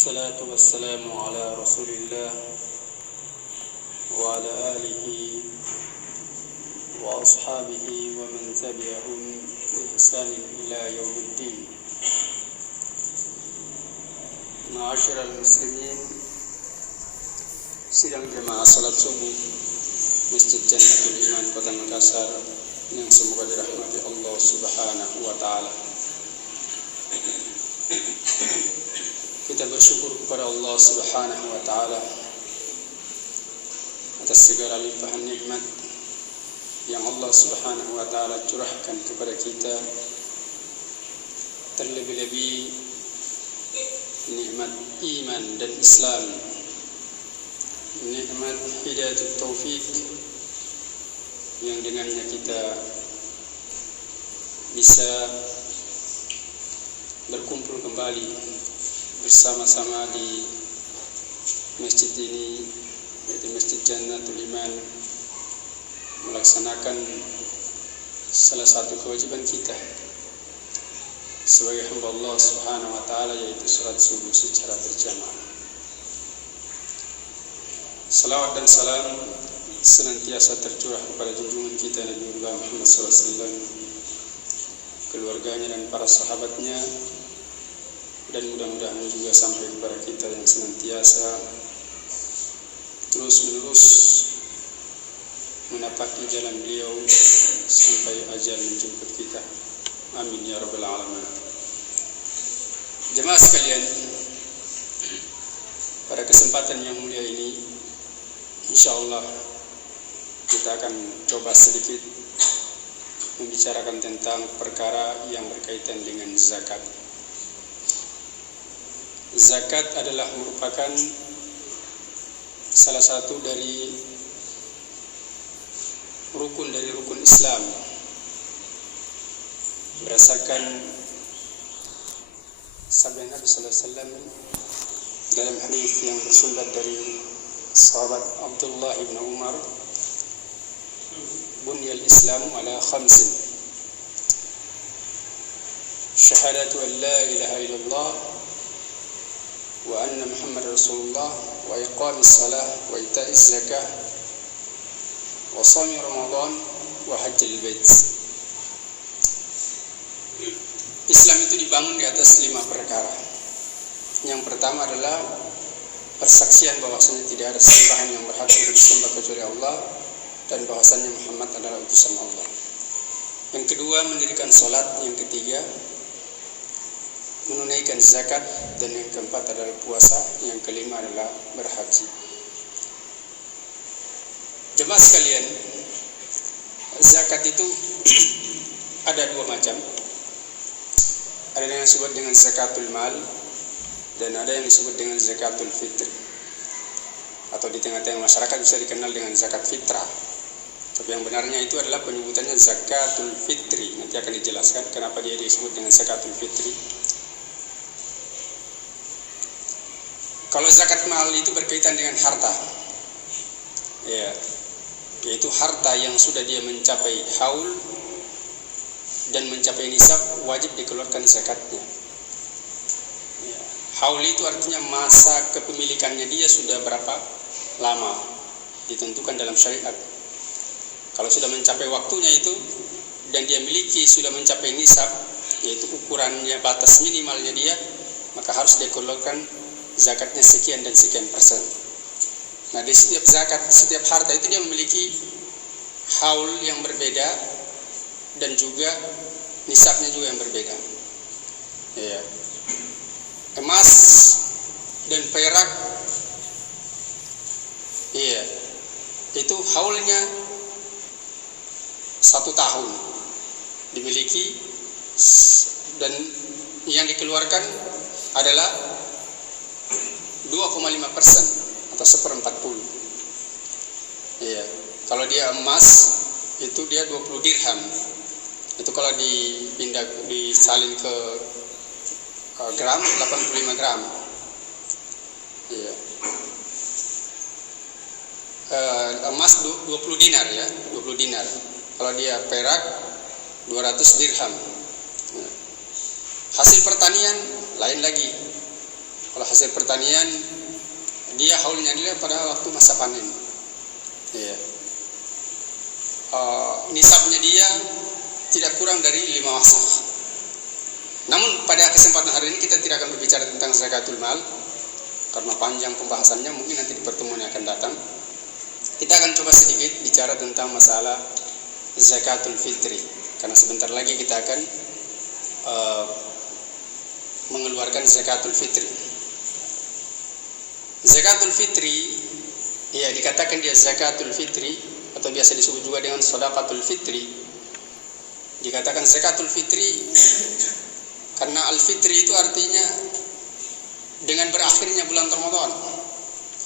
الصلاة والسلام على رسول الله وعلى آله وأصحابه ومن تبعهم بإحسان إلى يوم الدين. معاشر المسلمين, sidang jemaah salat subuh Masjid Jannatul Iman Kota Makassar yang semoga dirahmati Allah Subhanahu wa taala. Kita bersyukur kepada Allah Subhanahu wa taala atas segala limpahan nikmat yang Allah Subhanahu wa taala curahkan kepada kita, terlebih-lebih nikmat iman dan Islam, nikmat hidayatut taufik yang dengannya kita bisa berkumpul kembali bersama-sama di masjid ini, yaitu Masjid Jannatul Iman, melaksanakan salah satu kewajiban kita sebagai hamba Allah Subhanahu wa taala, yaitu salat subuh secara berjamaah. Salawat dan salam senantiasa tercurah kepada junjungan kita Nabi Muhammad SAW, keluarganya dan para sahabatnya, dan mudah-mudahan juga sampai kepada kita yang senantiasa terus-menerus menapaki jalan beliau sampai ajal menjemput kita. Amin ya rabbal alamin. Jemaah sekalian, pada kesempatan yang mulia ini, insyaallah kita akan coba sedikit membicarakan tentang perkara yang berkaitan dengan zakat. Zakat adalah merupakan salah satu dari rukun Islam. Berdasarkan sabda Nabi sallallahu alaihi wasallam dalam hadis yang bersumber dari sahabat Abdullah bin Umar, bunyal Islamu ala khamsin: syahadatu an la ilaha illallah wa anna Muhammad Rasulullah wa iqamis salah wa ita'iz zakah wa shaumi Ramadan wa hajjil bait. Islam itu dibangun di atas 5 perkara. Yang pertama adalah persaksian bahwasanya tidak ada sembahan yang berhak untuk disembah kecuali Allah dan bahwasanya Muhammad adalah utusan Allah. Yang kedua, mendirikan salat. Yang ketiga, menunaikan zakat, dan yang keempat adalah puasa, yang kelima adalah berhaji. Jemaah sekalian, zakat itu ada 2 macam. Ada yang disebut dengan zakatul mal dan ada yang disebut dengan zakatul fitri, atau di tengah-tengah masyarakat bisa dikenal dengan zakat fitrah. Tapi yang benarnya itu adalah penyebutannya zakatul fitri. Nanti akan dijelaskan kenapa dia disebut dengan zakatul fitri. Kalau zakat mal itu berkaitan dengan harta, ya, yaitu harta yang sudah dia mencapai haul dan mencapai nisab, wajib dikeluarkan zakatnya. Ya, haul itu artinya masa kepemilikannya dia sudah berapa lama, ditentukan dalam syariat. Kalau sudah mencapai waktunya itu dan dia miliki sudah mencapai nisab, yaitu ukurannya batas minimalnya dia, maka harus dikeluarkan zakatnya sekian dan sekian persen. Nah, di setiap zakat, setiap harta itu dia memiliki haul yang berbeda dan juga nisabnya juga yang berbeda. Ya. Emas dan perak, iya, itu haulnya 1 tahun dimiliki, dan yang dikeluarkan adalah 2,5% atau 1/40. Iya. Kalau dia emas itu dia 20 dirham. Itu kalau dipindah disalin ke gram, 85 gram. Iya. Emas 20 dinar ya, 20 dinar. Kalau dia perak 200 dirham. Hasil pertanian lain lagi. Kalau hasil pertanian dia haulnya dia pada waktu masa panen. Ya. Nisabnya dia tidak kurang dari 5 wasak. Namun pada kesempatan hari ini kita tidak akan berbicara tentang zakatul mal karena panjang pembahasannya, mungkin nanti di pertemuan yang akan datang. Kita akan coba sedikit bicara tentang masalah zakatul fitri, karena sebentar lagi kita akan mengeluarkan zakatul fitri. Zakatul fitri, ya dikatakan dia zakatul fitri atau biasa disebut juga dengan shadaqatul fitri. Dikatakan zakatul fitri karena al-fitri itu artinya dengan berakhirnya bulan Ramadan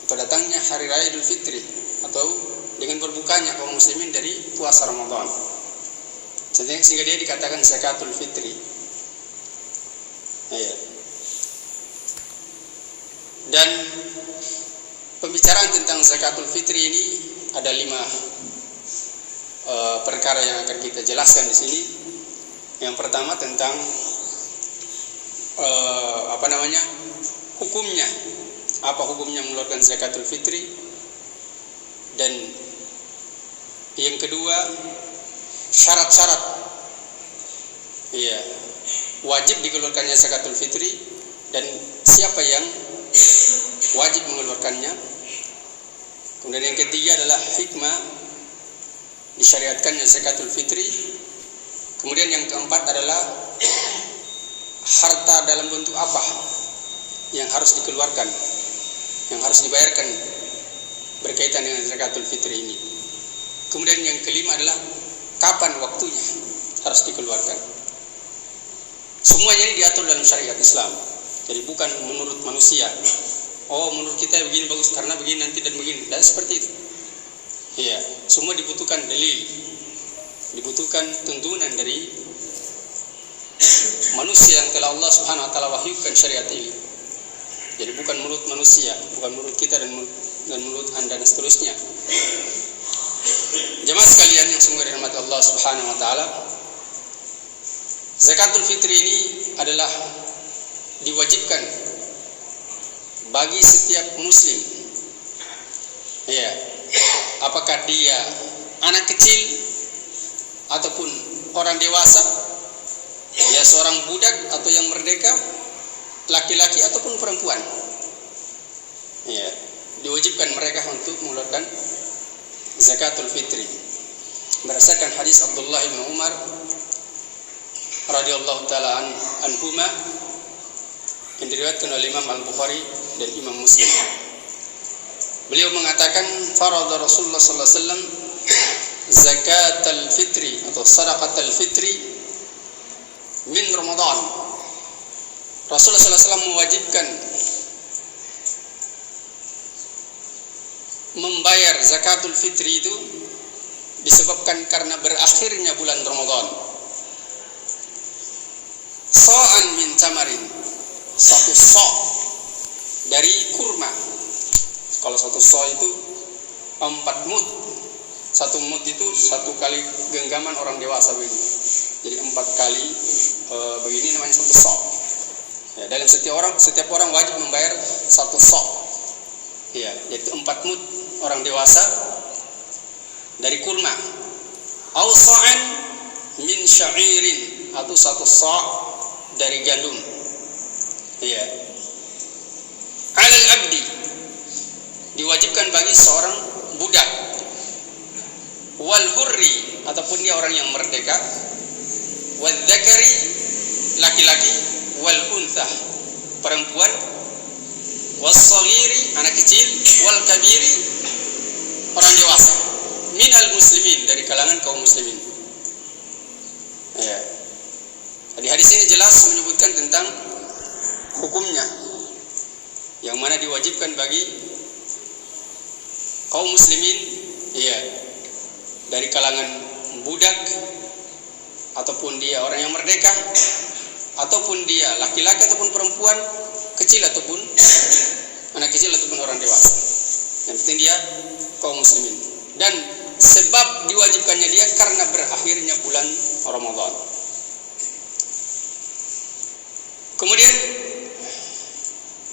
atau datangnya hari raya Idul Fitri atau dengan berbukanya kaum muslimin dari puasa Ramadan. Sehingga dia dikatakan zakatul fitri. Ya. Dan pembicaraan tentang zakatul fitri ini ada 5 perkara yang akan kita jelaskan di sini. Yang pertama tentang hukumnya. Apa hukumnya mengeluarkan zakatul fitri? Dan yang kedua, syarat-syarat wajib dikeluarkannya zakatul fitri dan siapa yang wajib mengeluarkannya. Kemudian yang ketiga adalah hikmah disyariatkannya zakatul fitri. Kemudian yang keempat adalah harta dalam bentuk apa yang harus dikeluarkan, yang harus dibayarkan berkaitan dengan zakatul fitri ini. Kemudian yang kelima adalah kapan waktunya harus dikeluarkan. Semuanya ini diatur dalam syariat Islam. Jadi bukan menurut manusia. Oh, menurut kita begini bagus karena begini nanti dan begini. Dan seperti itu. Iya, semua dibutuhkan dalil. Dibutuhkan tuntunan dari manusia yang telah Allah Subhanahu wa taala wahyukan syariat ini. Jadi bukan menurut manusia, bukan menurut kita dan menurut Anda dan seterusnya. Jemaah sekalian yang semoga dirahmati Allah Subhanahu wa taala, zakatul fitri ini adalah diwajibkan bagi setiap muslim. Ya, apakah dia anak kecil ataupun orang dewasa, dia seorang budak atau yang merdeka, laki-laki ataupun perempuan. Ya, diwajibkan mereka untuk mengeluarkan zakatul fitri. Berdasarkan hadis Abdullah bin Umar radhiyallahu taala anhuma yang diriwayatkan oleh Imam Al-Bukhari dan Imam Muslim. Beliau mengatakan farada Rasulullah sallallahu alaihi wasallam zakatul fitri atau sadaqatul fitri min Ramadan. Rasulullah sallallahu alaihi wasallam mewajibkan membayar zakatul fitri itu disebabkan karena berakhirnya bulan Ramadan. Sa'an min tamarin, satu sa' dari kurma. Kalau satu sa' itu 4 mud. Satu mud itu 1 kali genggaman orang dewasa begini. Jadi 4 kali begini namanya satu sa'. Ya, dalam setiap orang wajib membayar satu sa'. Ya, yaitu 4 mud orang dewasa dari kurma. Aw sa'an min sya'irin, atau satu sa' dari gandum. Ya. Alal abdi, diwajibkan bagi seorang budak. Wal hurri, ataupun dia orang yang merdeka. Wal dzakari, laki-laki. Wal untha, perempuan. Was saliri, anak kecil. Wal kabiri, orang dewasa. Minal muslimin, dari kalangan kaum muslimin. Ya. Di hadis ini jelas menyebutkan tentang hukumnya, yang mana diwajibkan bagi kaum muslimin, ya, dari kalangan budak, ataupun dia orang yang merdeka, ataupun dia laki-laki ataupun perempuan, kecil ataupun anak kecil ataupun orang dewasa. Yang penting dia kaum muslimin. Dan sebab diwajibkannya dia karena berakhirnya bulan Ramadan. Kemudian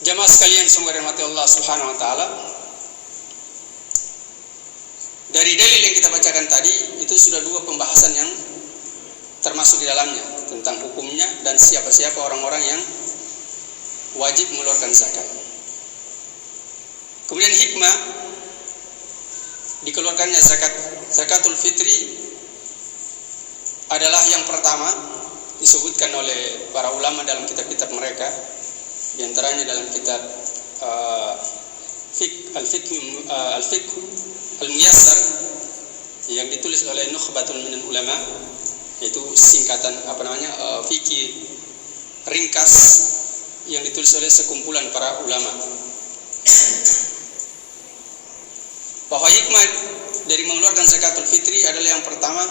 Jamaah sekalian semoga dirahmati Allah Subhanahu wa taala. Dari dalil yang kita bacakan tadi itu sudah dua pembahasan yang termasuk di dalamnya tentang hukumnya dan siapa-siapa orang-orang yang wajib mengeluarkan zakat. Kemudian hikmah dikeluarkannya zakatul fitri adalah yang pertama disebutkan oleh para ulama dalam kitab-kitab mereka, di antaranya dalam kitab al-fiqh al-muyassar yang ditulis oleh Nukhbatun minal ulama, yaitu singkatan fikih ringkas yang ditulis oleh sekumpulan para ulama, bahwa hikmah dari mengeluarkan zakatul fitri adalah yang pertama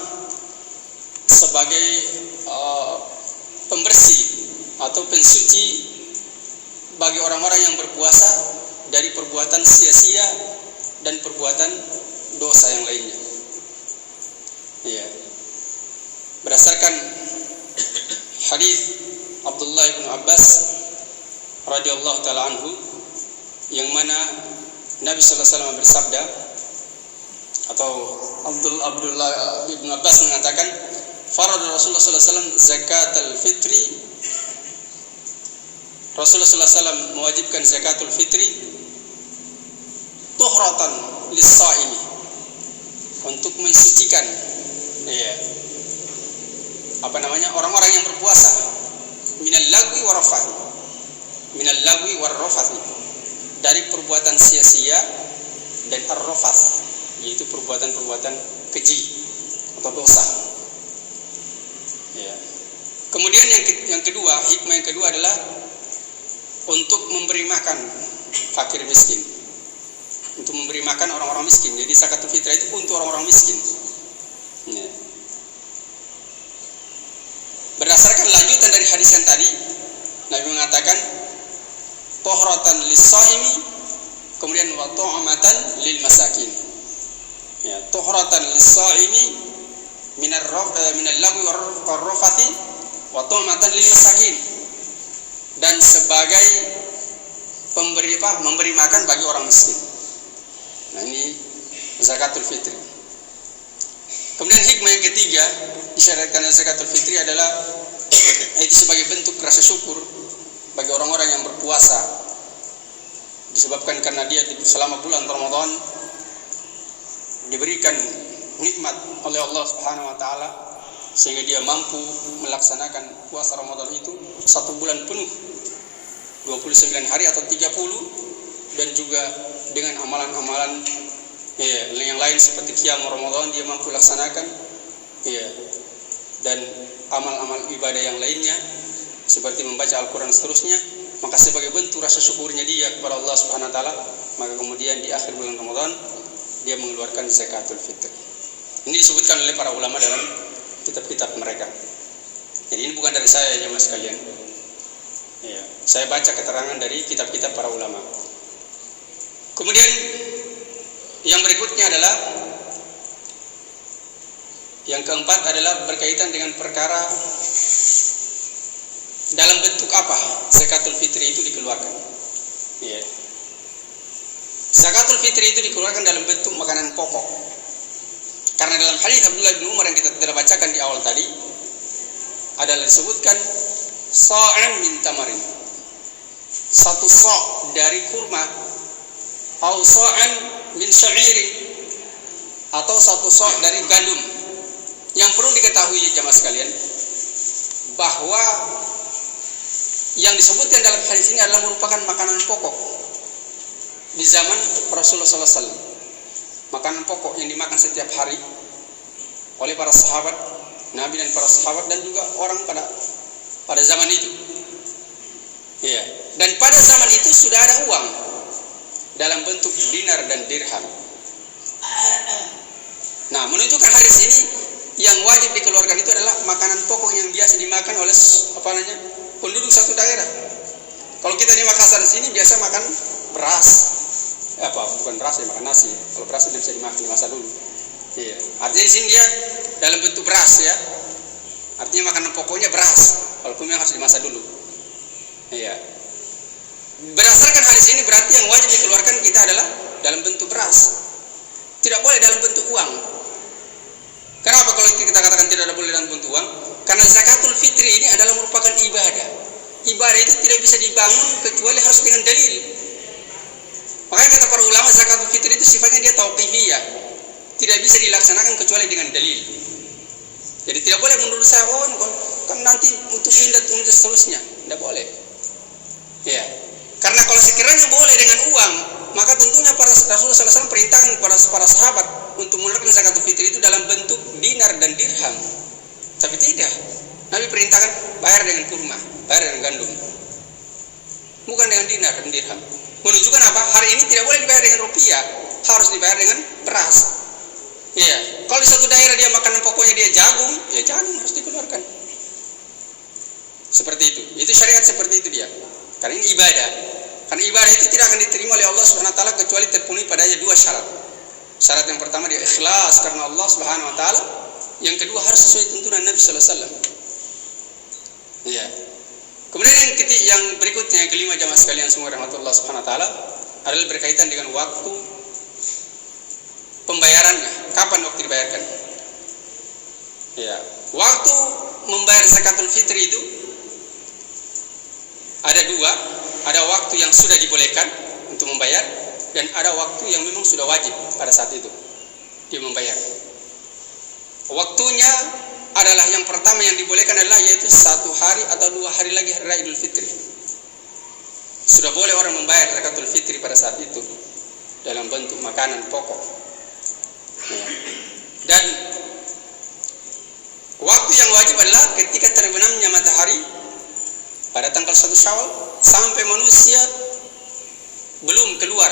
sebagai pembersih atau pensuci bagi orang-orang yang berpuasa dari perbuatan sia-sia dan perbuatan dosa yang lainnya. Ya. Berdasarkan hadis Abdullah bin Abbas radhiyallahu taala anhu, yang mana Nabi sallallahu alaihi wasallam bersabda, atau Abdullah bin Abbas mengatakan, farad Rasulullah sallallahu alaihi wasallam zakatul fitri. Rasulullah sallallahu alaihi wasallam mewajibkan zakatul fitri tuhratan lis-shaimi, untuk mensucikan orang-orang yang berpuasa minal lagwi war rafath, dari perbuatan sia-sia dan ar-rafath, yaitu perbuatan-perbuatan keji atau dosa. Ya. Kemudian yang kedua, hikmah yang kedua adalah untuk memberi makan fakir miskin, untuk memberi makan orang-orang miskin. Jadi zakatul fitrah itu untuk orang-orang miskin. Ya. Berdasarkan lanjutan dari hadis yang tadi, Nabi mengatakan tuhratan lis-shaimi, kemudian wa tu'matan lil masakin. Ya, tuhratan lis-shaimi minal lagwi war rafathi wa tu'matan lil masakin, dan sebagai memberi makan bagi orang miskin. Nah, ini zakatul fitri. Kemudian hikmah yang ketiga disyariatkan zakatul fitri adalah itu sebagai bentuk rasa syukur bagi orang-orang yang berpuasa, disebabkan karena dia selama bulan Ramadan diberikan nikmat oleh Allah Subhanahu wa taala sehingga dia mampu melaksanakan puasa Ramadan itu 1 bulan penuh, 29 hari atau 30, dan juga dengan amalan-amalan yang lain seperti qiyam Ramadan dia mampu laksanakan, dan amal-amal ibadah yang lainnya seperti membaca Al-Quran seterusnya. Maka sebagai bentuk rasa syukurnya dia kepada Allah Subhanahu wa taala, maka kemudian di akhir bulan Ramadan dia mengeluarkan zakatul fitr. Ini disebutkan oleh para ulama dalam kitab-kitab mereka. Jadi ini bukan dari saya, jemaah sekalian. Ya, saya baca keterangan dari kitab-kitab para ulama. Kemudian yang berikutnya adalah, yang keempat adalah berkaitan dengan perkara dalam bentuk apa zakatul fitri itu dikeluarkan. Ya. Zakatul fitri itu dikeluarkan dalam bentuk makanan pokok. Karena dalam hadis Abdullah bin Umar yang kita telah bacakan di awal tadi adalah disebutkan sa'an min tamarin, 1 sa' dari kurma, atau sa'an min sya'irin, atau 1 sa' dari gandum. Yang perlu diketahui jamaah sekalian, bahwa yang disebutkan dalam hadis ini adalah merupakan makanan pokok di zaman Rasulullah SAW. Makanan pokok yang dimakan setiap hari oleh para sahabat Nabi dan para sahabat, dan juga orang pada zaman itu. Ya. Dan pada zaman itu sudah ada uang dalam bentuk dinar dan dirham. Nah, menunjukkan hadis ini yang wajib dikeluarkan itu adalah makanan pokok yang biasa dimakan oleh penduduk satu daerah. Kalau kita di Makassar sini biasa makan beras, bukan beras ya, makan nasi. Kalau beras tidak bisa dimakan di masa dulu. Iya. Artinya di sini dia dalam bentuk beras ya. Artinya makanan pokoknya beras, walaupun yang harus dimasak dulu. Iya. Berdasarkan hadis ini berarti yang wajib dikeluarkan kita adalah dalam bentuk beras. Tidak boleh dalam bentuk uang. Kenapa kalau kita katakan tidak boleh dalam bentuk uang? Karena zakatul fitri ini adalah merupakan ibadah. Ibadah itu tidak bisa dibangun kecuali harus dengan dalil. Makanya kata para ulama zakatul fitri itu sifatnya dia tauqifiyah. Tidak bisa dilaksanakan kecuali dengan dalil. Jadi tidak boleh menurut saya kan nanti untuk indat untuk seterusnya. Tidak boleh. Ya. Karena kalau sekiranya boleh dengan uang, maka tentunya para Rasulullah SAW perintahkan kepada para sahabat untuk mengeluarkan zakatul fitri itu dalam bentuk dinar dan dirham. Tapi tidak. Nabi perintahkan bayar dengan kurma, bayar dengan gandum. Bukan dengan dinar dan dirham. Menunjukkan apa? Hari ini tidak boleh dibayar dengan rupiah, harus dibayar dengan beras. Iya. Kalau di satu daerah dia makanan pokoknya dia jagung, ya jagung harus dikeluarkan. Seperti itu. Itu syariat seperti itu dia. Karena ini ibadah. Karena ibadah itu tidak akan diterima oleh Allah Subhanahu wa taala kecuali terpenuhi padanya dua syarat. Syarat yang pertama dia ikhlas karena Allah Subhanahu wa taala. Yang kedua harus sesuai tuntunan Nabi sallallahu alaihi wasallam. Iya. Kemudian yang berikutnya yang kelima jamaah sekalian semua rahmatullah Subhanahu wa taala adalah berkaitan dengan waktu pembayarannya. Kapan waktu dibayarkan? Iya. Waktu membayar zakatul fitri itu ada dua. Ada waktu yang sudah dibolehkan untuk membayar dan ada waktu yang memang sudah wajib pada saat itu dia membayar. Waktunya adalah yang pertama yang dibolehkan adalah yaitu 1 hari atau 2 hari lagi hari raya Idul Fitri. Sudah boleh orang membayar zakatul fitri pada saat itu dalam bentuk makanan pokok. Ya. Dan waktu yang wajib adalah ketika terbenamnya matahari pada tanggal 1 Syawal sampai manusia belum keluar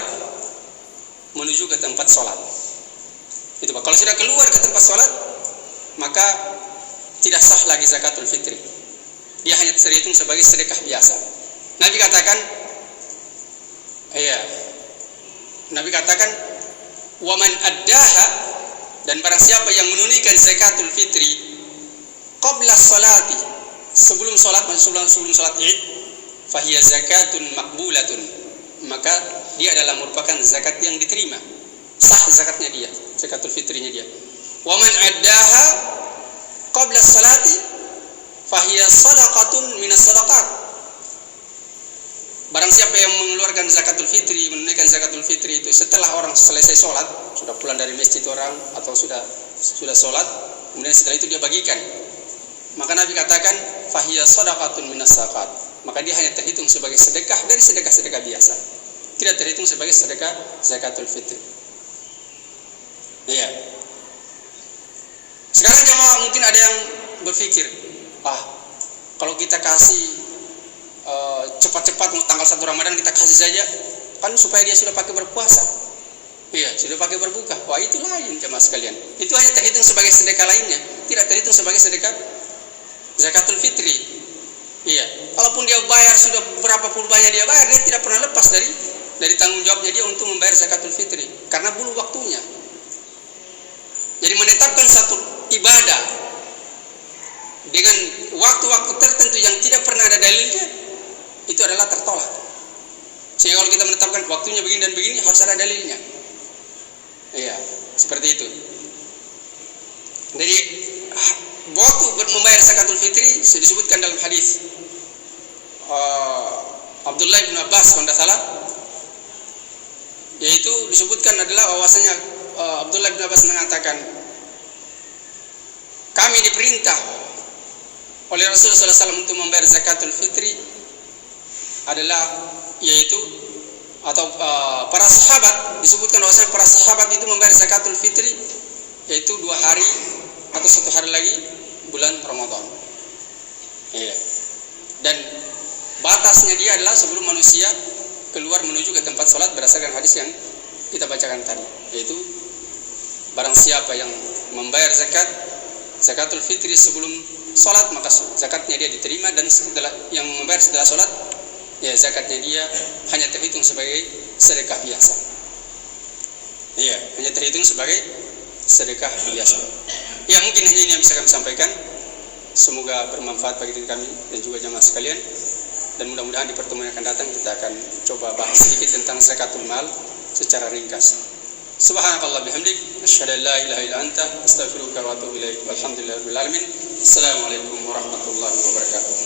menuju ke tempat sholat. Itu Pak. Kalau sudah keluar ke tempat sholat, maka tidak sah lagi zakatul fitri. Dia hanya terhitung sebagai sedekah biasa. Nabi katakan, Nabi katakan, waman addaha, dan barang siapa yang menunaikan zakatul fitri qabla sholati, sebelum sholat Id, fahiya zakatun makbulatun, maka dia adalah merupakan zakat yang diterima, sah zakatnya dia, zakatul fitrinya dia. Wa man addaha qabla salati fahiya sadaqatun minas sadaqat. Barang siapa yang mengeluarkan zakatul fitri, menunaikan zakatul fitri itu setelah orang selesai sholat, sudah pulang dari masjid orang atau sudah sholat, kemudian setelah itu dia bagikan, maka Nabi katakan fahiya sadaqatun minas sadaqat. Maka dia hanya terhitung sebagai sedekah dari sedekah-sedekah biasa, tidak terhitung sebagai sedekah zakatul fitri. Iya. Sekarang jemaah mungkin ada yang berpikir, kalau kita kasih cepat-cepat tanggal 1 Ramadan kita kasih saja, kan supaya dia sudah pakai berpuasa. Iya, sudah pakai berbuka. Wah, itu lain jemaah sekalian. Itu hanya terhitung sebagai sedekah lainnya, tidak terhitung sebagai sedekah zakatul fitri. Iya, walaupun dia bayar sudah berapa puluh banyak dia bayar, dia tidak pernah lepas dari tanggung jawabnya dia untuk membayar zakatul fitri karena belum waktunya. Jadi menetapkan satu ibadah dengan waktu-waktu tertentu yang tidak pernah ada dalilnya, itu adalah tertolak. Sehingga kalau kita menetapkan waktunya begini dan begini harus ada dalilnya. Iya, seperti itu. Jadi waktu membayar zakatul fitri sudah disebutkan dalam hadis Abdullah bin Abbas kalau tidak salah, yaitu disebutkan adalah bahwasanya Abdullah bin Abbas mengatakan, kami diperintah oleh Rasulullah SAW untuk membayar zakatul fitri adalah yaitu atau para sahabat, disebutkan bahwasanya para sahabat itu membayar zakatul fitri yaitu 2 hari atau 1 hari lagi bulan Ramadan. Iya. Dan batasnya dia adalah sebelum manusia keluar menuju ke tempat sholat berdasarkan hadis yang kita bacakan tadi, yaitu barang siapa yang membayar zakatul fitri sebelum sholat maka zakatnya dia diterima, dan setelah yang membayar setelah sholat ya zakatnya dia hanya terhitung sebagai sedekah biasa. Iya, hanya terhitung sebagai sedekah biasa. Ya, mungkin hanya ini yang bisa kami sampaikan. Semoga bermanfaat bagi diri kami dan juga jamaah sekalian. dan mudah-mudahan di pertemuan yang akan datang kita akan coba bahas sedikit tentang zakatul mal secara ringkas. Subhanakallah bihamdik, asyhadu an la ilaha illa anta, astaghfiruka wa atubu ilaik. Walhamdulillahirabbil alamin. Assalamualaikum warahmatullahi wabarakatuh.